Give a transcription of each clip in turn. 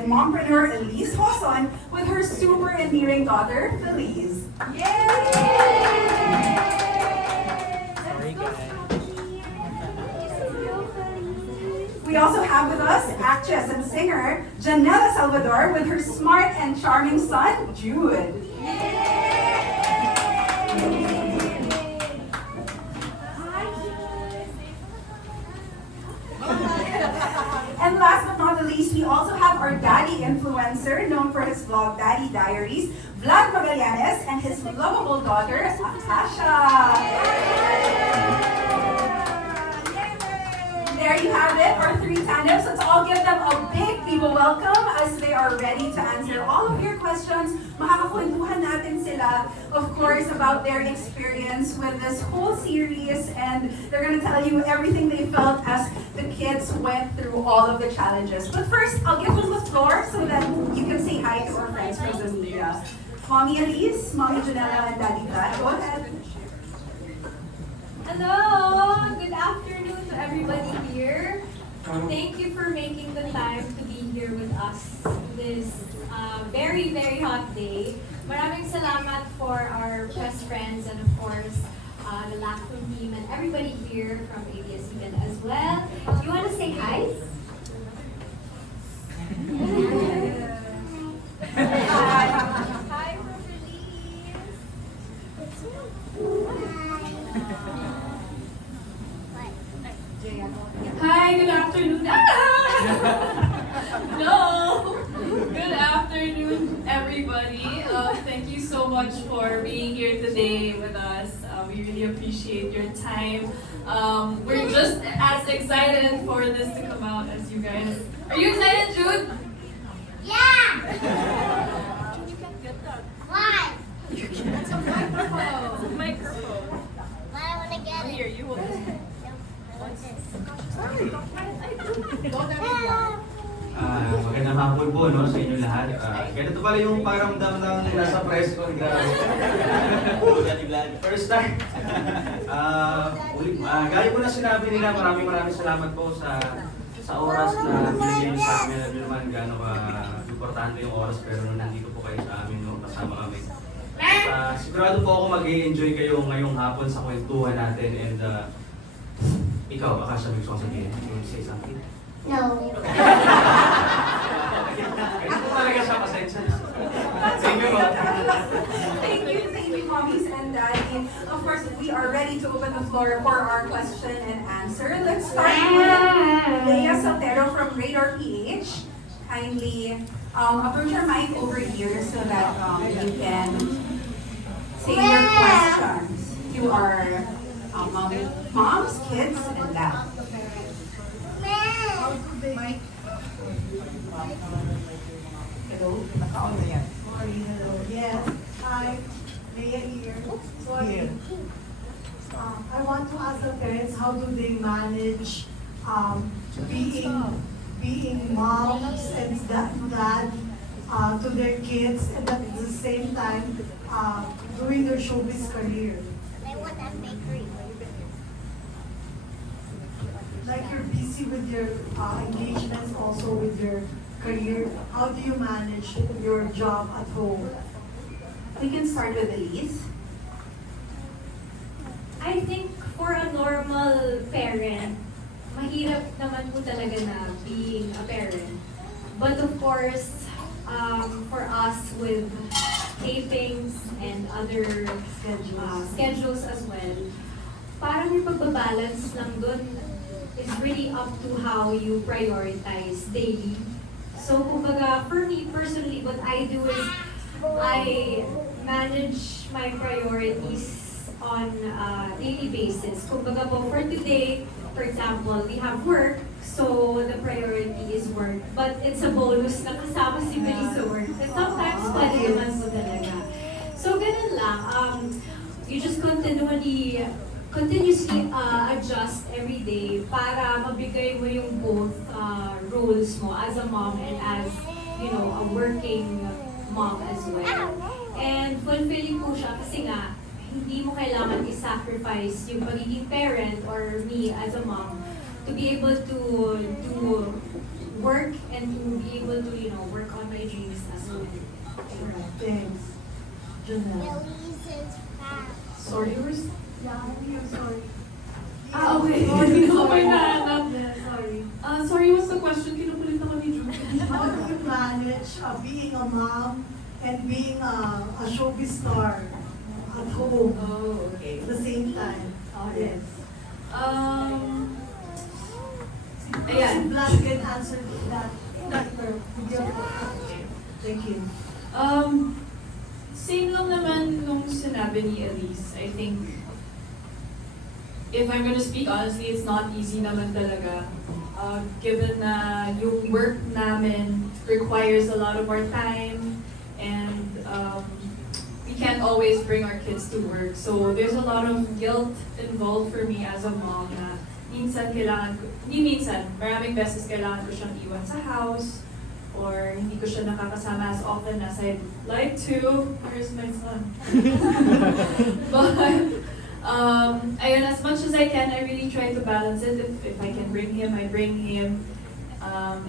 and mompreneur Elise Hoson with her super endearing daughter, Feliz. Sorry, guys. We also have with us actress and singer Janela Salvador with her smart and charming son, Jude. And last but not the least, we also have our daddy influencer known for his vlog Daddy Diaries, Vlad Magallanes, and his lovable daughter, Tasha. There you have it, our three tandems. Let's all give them a big people welcome as they are ready to answer all of your questions. Makakakwentuhan natin sila, of course, about their experience with this whole series, and they're gonna tell you everything they felt as the kids went through all of the challenges. But first, I'll give them the floor so that you can say hi to our friends from the media. Mommy Elise, Mommy Janela, and Daddy Brad, go ahead. Hello! Good afternoon to everybody here. Thank you for making the time to be here with us this very, very hot day. Maraming salamat for our best friends and of course, the Lacroom team and everybody here from ABS-CBN as well. You want to say hi? Hi, Hi, good afternoon. Hello. Good afternoon, everybody. Thank you so much for being here today with us. We really appreciate your time. We're just as excited for this to come out as you guys. Are you excited, Jude? Yeah! Why? Microphone. But I want to get it. Here, you hold this. Magandang hapon po no, sa inyo lahat. Ganito pala yung paramdam ng nasa press con. First time. Gaya po na sinabi nila, maraming salamat po sa oras na binigyan niyo sa amin. Alam niyo naman gaano importante yung oras, pero nung nandito po kayo sa amin, no, kasama kami. Sigurado po ako mag-i-enjoy kayo ngayong hapon sa kwentuhan natin. And ikaw, baka sabi ko sabihin, you want to say something? No. Ganito talaga siya, pasensya. Thank you, Thank you, mommies and daddy. Of course, we are ready to open the floor for our question and answer. Let's start with Leia Saltero from Radar PH. Kindly approach your mic over here so that you can say your questions to our moms, kids, and dad. Hello? Sorry, hello. Yes. Hi, Leia here. Sorry. I want to ask the parents, how do they manage being moms and dad to their kids and at the same time doing their showbiz career? I want that bakery. Like you're busy with your engagements, also with your career. How do you manage your job at home? We can start with Elise. I think for a normal parent, mahirap naman po talaga na being a parent. But of course, for us with tapings and other schedules as well, parang yung pagbabalance lang dun is really up to how you prioritize daily. So kumbaga, for me personally, what I do is I manage my priorities on a daily basis. Kumbaga po, for today, for example, we have work, so the priority is work. But it's a bonus na kasama si Billy sa work. And sometimes, pwede naman po talaga. So, ganun lang. You just continuously adjust every day para mabigay mo yung both roles mo as a mom and as, you know, a working mom as well. And fulfilling po siya kasi nga, hindi mo kailangan i-sacrifice yung pagiging parent or me as a mom to be able to do work and to be able to, work on my dreams as well. Alright, thanks. Janelle. Elise is fast. Sorry, where's... Yeah, I'm sorry. okay. Sorry, Okay na, Yeah, sorry. sorry, what's the question? Kinukulit ako ni Julie. How do you manage being a mom and being a showbiz star at home Oh, okay. at the same time? Yes. Si Ayan. Vlad can answer that better. Thank you. Same lang naman nung sinabi ni Elise. I think, if I'm gonna speak honestly, it's not easy naman talaga. Given na yung work namin requires a lot of our time and we can't always bring our kids to work. So there's a lot of guilt involved for me as a mom na minsan kailangan ko, hindi minsan, maraming beses kailangan ko siyang iwan sa house or hindi ko siya nakakasama as often as I'd like to. Where's my son? But, ayun, as much as I can, I really try to balance it. If I can bring him, I bring him.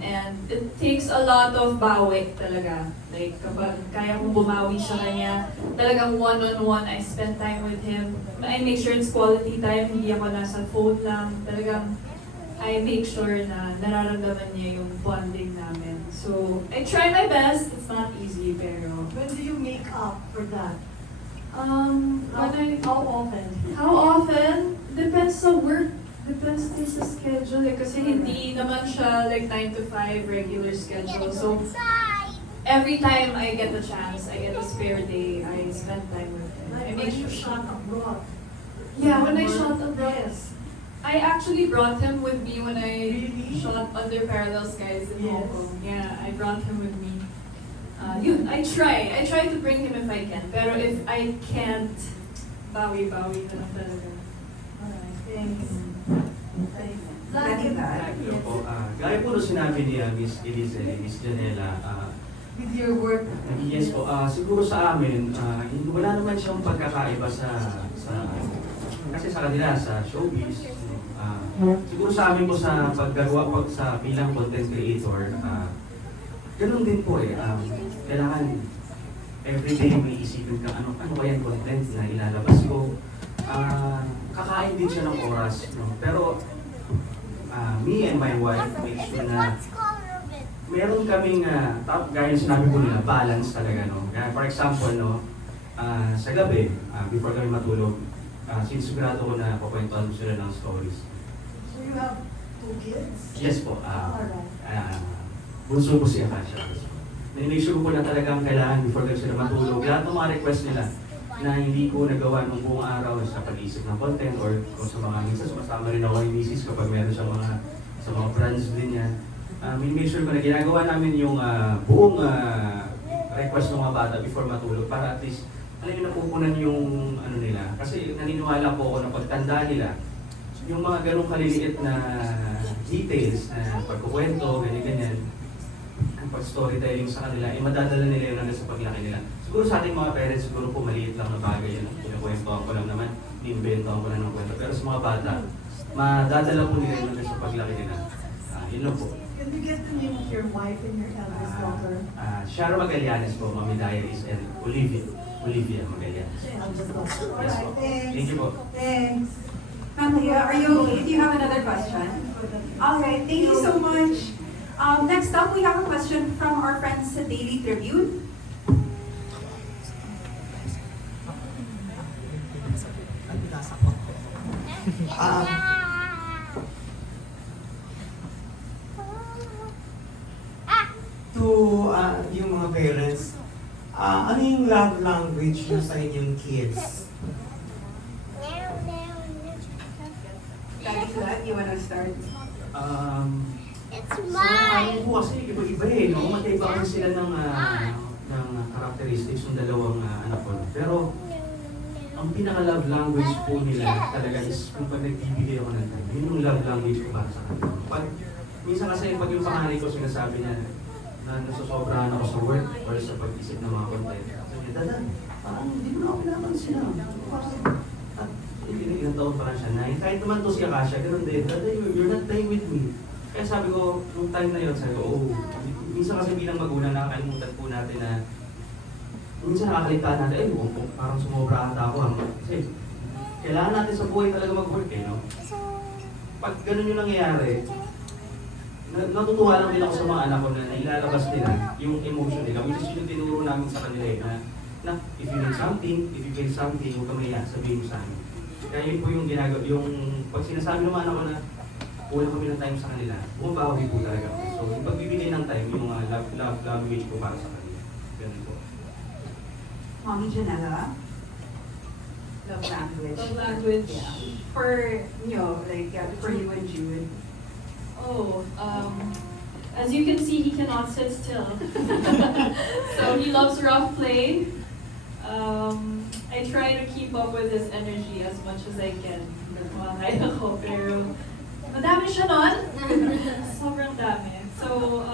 And it takes a lot of bawi talaga. Like, kapag kaya kong bumawi sa kanya, talagang one-on-one, I spend time with him. I make sure it's quality time, hindi ako nasa phone lang. Talagang, I make sure na nararamdaman niya yung bonding namin. So, I try my best. It's not easy, pero... When do you make up for that? How often? How often? Depends sa work. Depends din sa schedule eh. Kasi hindi naman siya like 9 to 5 regular schedule. So, Inside. every time I get the chance, I get a spare day, I spend time with him. I Like make when you sure. shot abroad. Yeah, when I shot abroad. Yes. I actually brought him with me when I Really? shot Under Parallel Skies in Yes. Hong Kong. Yeah, I brought him with me. Yun, I try to bring him if I can. Pero if I can't, bawi-bawi na lang talaga. Alright, thanks. Thanks. Latika. Hello po. Gaya po nung sinabi ni Miss Elise, Miss Janela, With your work. yes po, siguro sa amin, wala naman siyang pagkakaiba kasi sa kanila, sa showbiz, siguro sa amin po sa paggagawa sa bilang content creator, ganun din po eh, kailangan everyday may isipin ka, ano ba yung content na ilalabas ko, kakain din siya ng oras, no? Pero me and my wife make sure na What's color of it? meron kaming, gaya yung sinabi ko nila, balance talaga, no? Kaya for example, no, sa gabi, before kami matulog, sinisigurado ko na kukwentuhan ko sila ng stories. So you have 2 kids? Yes po, Alright. bunso ko si Akasha. Make sure ko na talagang kailangan before kami sila matulog. Lahat ng mga request nila na hindi ko nagawa nung buong araw sa pag-iisip ng content or kung sa mga minsan sumasama rin ako ni Mrs. kapag meron siyang sa mga friends din niya. Make sure ko na ginagawa namin yung buong request ng mga bata before matulog para at least alam yung napupunan yung ano nila. Kasi naniniwala po ako na pagtanda nila, yung mga ganong kaliliit na details na pagkukwento, ganyan-ganyan, ang pag-storytelling sa kanila, madadala nila yun hanggang sa paglaki nila. Siguro sa ating mga parents, siguro po maliit lang na bagay yun. Pinakwentuhan ko lang naman, inimbentohan ko lang ng kwento. Pero sa mga bata, madadala po nila yun hanggang sa paglaki nila. Yun lang po. Can you get the name of your wife and your eldest daughter? Shara Magallanes po, Mami Diaries, and Olivia Magallanes. Eldest daughter. Yes Alright, po. thanks. Thank you po. Thanks. Ma'am Leah, are you okay? Do you have another question? Alright, thank you so much. Next up, we have a question from our friends sa Daily Tribune. To yung mga parents, ano yung love language nyo sa inyong kids? Daddy Flat, you wanna start? It's Sa mine. po kasi iba-iba eh, no? Magkaiba kasi sila ng characteristics ng dalawang anak ko. Pero ang pinaka-love language po nila talaga is kung pag nagbibigay ako ng time. Yun yung love language ko para sa kanila. Minsan kasi pag yung panganay ko sinasabi niya na nasusobrahan ako sa work or sa pag-isip ng mga content. Sabi niya, Dada, parang hindi mo na ako pinapansin ah. At ilang taon pa lang siya, 9. Kahit naman to si Akasha, ganun din. Dada, you're not playing with me. Kaya sabi ko, nung time na yun, sabi ko, oh, minsan kasi bilang magulang nakakalimutan po natin na minsan nakakaligtaan natin, parang sumobra ata ako. Kasi kailangan natin sa buhay talaga mag-work no? Pag ganun yung nangyayari, natutuwa lang din ako sa mga anak ko na nailalabas nila yung emotion nila, which is yung tinuro namin sa kanila na if you need something, if you feel something, huwag ka mahiya, sabihin mo sa amin. Kaya yun po yung ginagawa, yung pag sinasabi ng mga anak ko na kulang kami ng time sa kanila, bumabawi po talaga. So, yung pagbibigay ng time, yung love language po para sa kanila. Ganun po. Mommy Janella? Love language. Love language. Yeah. For, for you and Jude. Oh, as you can see, he cannot sit still. So he loves rough play. I try to keep up with his energy as much as I can. Kaya ko, pero madami siya nun. Sobrang dami. So,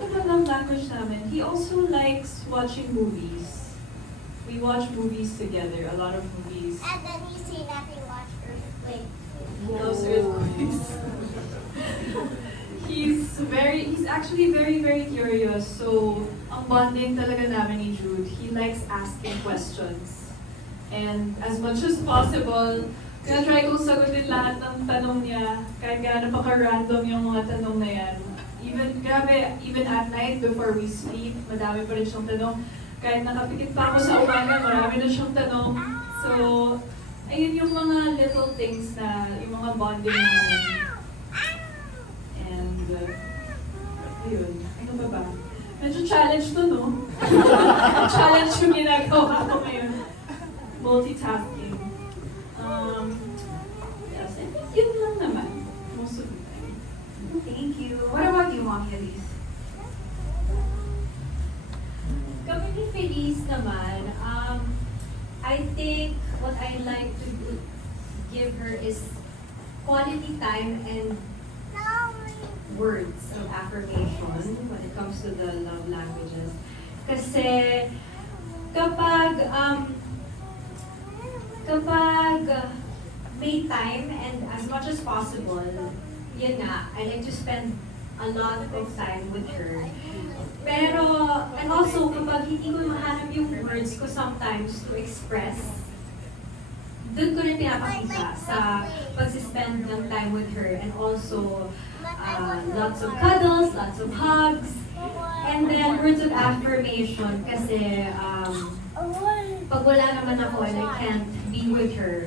ano love language namin? He also likes watching movies. We watch movies together, a lot of movies. And then you say that they watch Earthquake. He loves earthquakes. He's actually very, very curious. So, ang bonding talaga namin ni Jude, he likes asking questions. And as much as possible, kaya try kong sagutin lahat ng tanong niya, kahit gaano pa ka-random yung mga tanong na yan. Even at night before we sleep, madami pa rin siyang tanong. Kahit nakapikit pa ako sa umaga, marami na siyang tanong. So, ayun yung mga little things na, yung mga bonding namin. And, ayun, ano ba ba? Medyo challenge to, no? Challenge yung ginagawa ko ngayon. Multitasking. Yes, I think yun lang naman. Most of the time. Thank you. What about you, Mommy Elise? Kami ni Feliz naman, I think what I like to give her is quality time and words of affirmation when it comes to the love languages. Kasi kapag may time and as much as possible, yun nga, I like to spend a lot of time with her. Pero, and also, kapag hindi ko mahanap yung words ko sometimes to express, doon ko rin pinapakita sa pag-spend ng time with her. And also, lots of cuddles, lots of hugs, and then words of affirmation kasi pag wala naman ako and I can't be with her,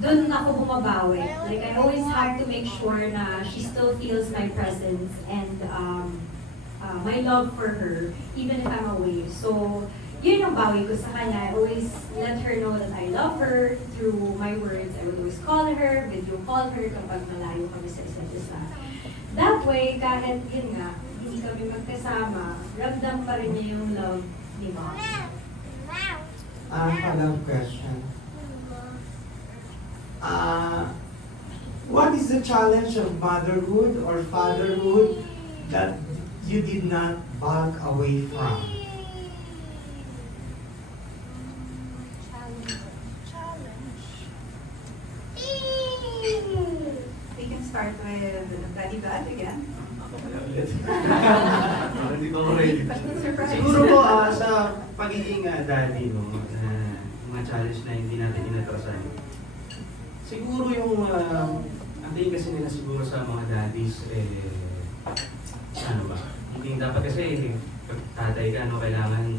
doon ako bumabawi. Like, I always have to make sure na she still feels my presence and my love for her, even if I'm away. So, yun yung bawi ko sa kanya. I always let her know that I love her through my words. I would always call her, video call her kapag malayo kami sa isa't isa. That way, kahit yun nga, hindi kami magkasama, ramdam pa rin niya yung love ni Mom. Follow-up question. What is the challenge of motherhood or fatherhood that you did not back away from? We can start with Daddy Bad again. Hindi ko ready. Surprise. Siguro po sa pagiging daddy, no, mga challenge na hindi natin inatrasan. Siguro yung, ang tingin kasi nila siguro sa mga daddies, ano ba? Hindi dapat kasi, pag tatay ka, no, kailangan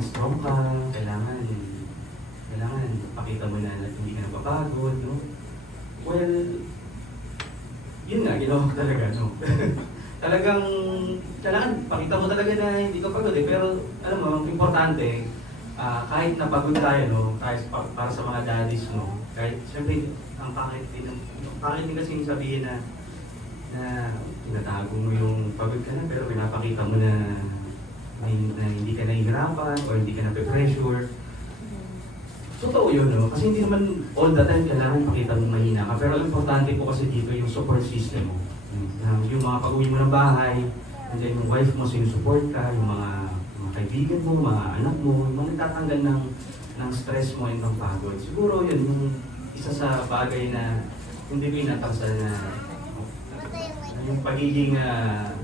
strong ka, kailangan pakita mo na hindi ka napapagod, no? Well, yun nga, ginawa ko talaga, no? Talagang, kailangan pakita mo talaga na hindi ka pagod, pero alam mo, importante, kahit napagod tayo, no, kahit para sa mga daddies, no, kahit siyempre, ang pangit din kasi sabihin na tinatago mo yung pagod ka na, pero pinapakita mo na hindi ka nahihirapan o hindi ka na-pressure. Totoo yun, no? Kasi hindi naman all the time kailangan pakita mong mahina ka. Pero ang importante po kasi dito yung support system mo. Yung mga pag-uwi mo ng bahay, and then yung wife mo sinusupport ka, yung mga kaibigan mo, mga anak mo, yung mga nagtatanggal ng stress mo and ng pagod. Siguro yun, yung isa sa bagay na hindi ko inataksan na yung pagiging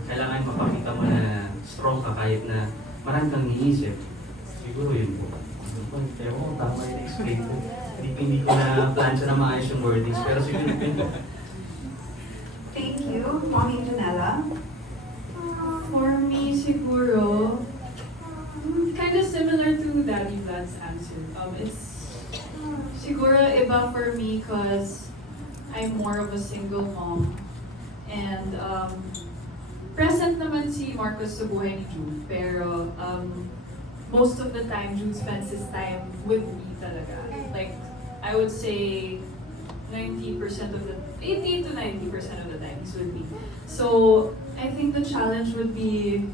kailangan mapakita mo na strong ka kahit na marami kang iniisip. Siguro yun po. Kaya ko tama yung explain ko. Hindi ko na plansya na maayos yung wordings, pero siguro yun po. Thank you. Mommy Janela. For me, siguro, kind of similar to Daddy Vlad's answer. It's siguro iba for me because I'm more of a single mom. And present naman si Marcos sa buhay ni Jude, pero most of the time, Jude spends his time with me talaga. Like, I would say 80 to 90% of the time he's with me. So, I think the challenge would be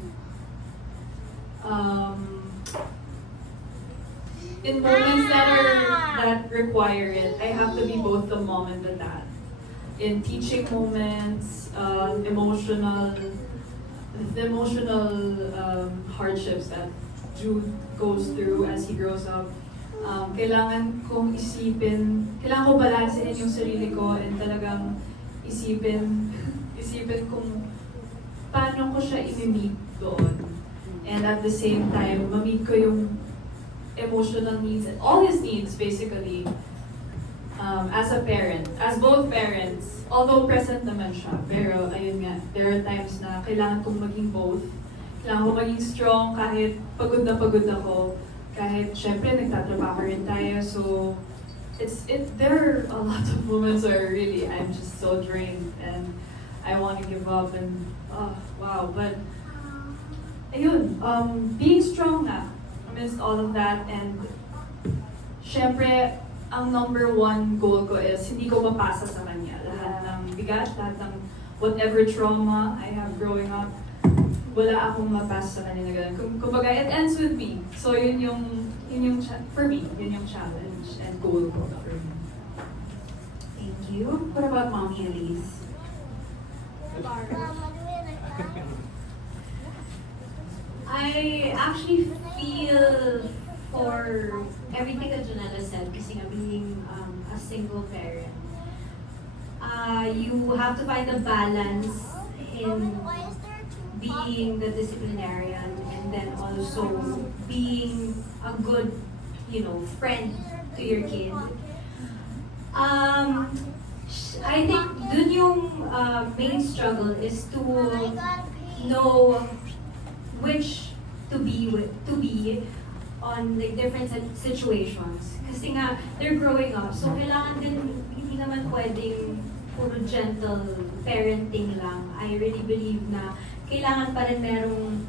in moments that require it, I have to be both the mom and the dad. In teaching moments, emotional hardships that Jude goes through as he grows up. Kailangan kong kailangan ko balansehin yung sarili ko and talagang isipin kung paano ko siya i-meet doon. And at the same time, ma-meet ko yung emotional needs and all his needs basically as a parent, as both parents, although present naman siya, pero ayun nga, there are times na kailangan kong maging both. Kailangan ko maging strong kahit pagod ako, kahit syempre nagtatrabaho rin tayo, so there are a lot of moments where really I'm just so drained and I want to give up and wow, but ayun, being strong na amidst all of that, and syempre ang number one goal ko is hindi ko mapasa sa kanya lahat ng bigat, lahat ng whatever trauma I have growing up, wala akong mapasa sa kanya na ganun. Kumbaga, it ends with me. So yun yung for me, yun yung challenge and goal ko for me. Thank you. What about Mommy Elise? I actually feel for everything that Janela said, kasi nga being a single parent, you have to find a balance in being the disciplinarian and then also being a good, friend to your kid. I think dun yung main struggle is to know which to be on like different situations. Kasi nga, they're growing up. So, kailangan din, hindi naman pwedeng puro gentle parenting lang. I really believe na kailangan pa rin merong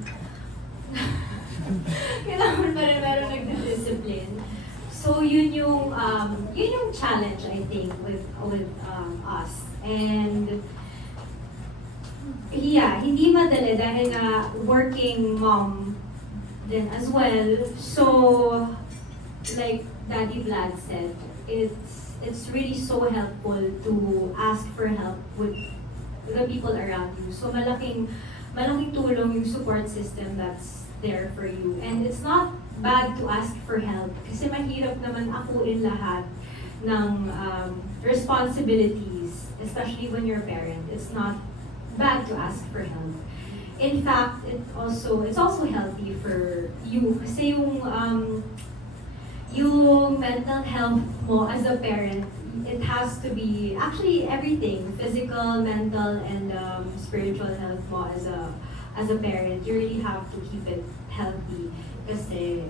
nagdi-discipline. So, yun yung challenge, I think, with us. And, yeah, hindi madali dahil nga working mom din as well. So, like Daddy Vlad said, it's really so helpful to ask for help with the people around you. So, malaking tulong yung support system that's there for you. And it's not bad to ask for help kasi mahirap naman akuin lahat ng responsibilities, especially when you're a parent. It's not bad to ask for help. In fact, it's also healthy for you kasi yung mental health mo as a parent, it has to be actually everything, physical, mental, and spiritual health mo as a parent. You really have to keep it healthy kasi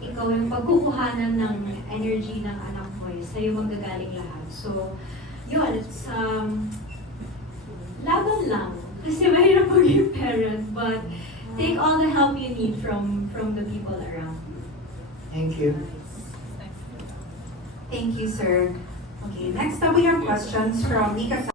ikaw yung pagkukuhanan ng energy ng anak mo, sa'yo manggagaling lahat. So, yun, it's laban lang. Kasi mahirap maging parent, but take all the help you need from the people around you. Thank you. Thank you, sir. Okay, next up we have questions from Nika.